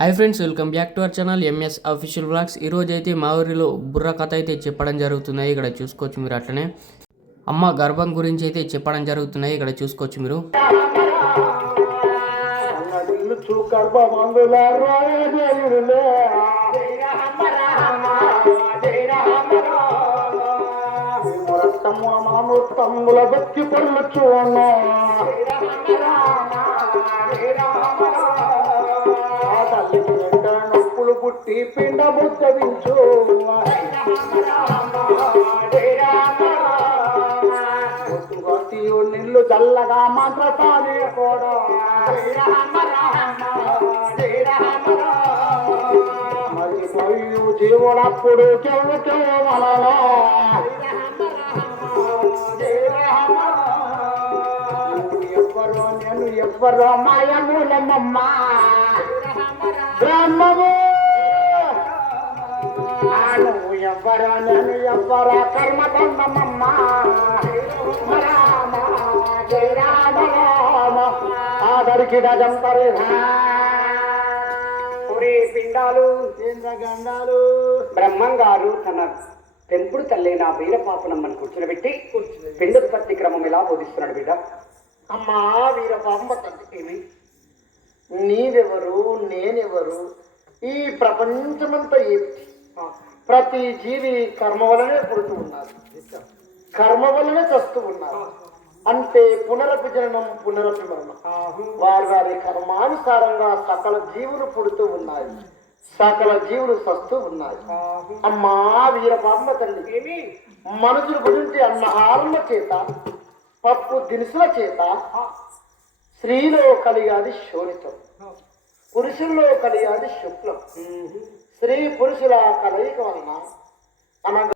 Hi friends welcome back to our channel MS official blogs ఈరోజు అయితే మా ఊరిలో బుర్ర కథ అయితే చెప్పడం జరుగుతున్నాయి. ఇక్కడ చూసుకోవచ్చు మీరు అట్లనే. అమ్మ గర్భం గురించి అయితే చెప్పడం జరుగుతున్నాయి. ఇక్కడ చూసుకోవచ్చు మీరు. తమ్ముల బతి పళ్ళు చూడ పుట్టి పిండ ముద్దవించు నిల్లు చల్లగా మంత్రసాని కూడా జీవుడప్పుడు చెవు చెవలలో ఎవ్వరో నేను ఎవ్వరో మాయమూలమమ్మ బ్రహ్మము నువ్వు నేను రామ జయ రామ రామ ఆదరికి ఒరే పిండాలు గండాలు బ్రహ్మం గారు తన పెంపుడు తల్లి నా వీరపాపనమ్మని కూర్చునబెట్టి పిండోత్పత్తి క్రమం ఇలా బోధిస్తున్నాడు బిడ్డ? అమ్మా వీర పాప తండ్రి నీవెవరు నేనెవరు? ఈ ప్రపంచమంతా ఏమిటి? ప్రతి జీవి కర్మ వలనే పుడుతూ ఉన్నారు. కర్మ వలనే చస్తూ ఉన్నారు. అంటే పునరపి జననం పునరపి మరణం వారి వారి కర్మానుసారంగా సకల జీవులు పుడుతూ ఉన్నాయి. సకల జీవులు సస్తూ ఉన్నాయి. అమ్మా వీర పాప తల్లి మనుషుల గురించి అన్నహారముల చేత పప్పు దినుసుల చేత స్త్రీలో కలిగాది శోణితం పురుషుల్లో కలిగాది శుక్లం. స్త్రీ పురుషుల కలయిక వలన అనగా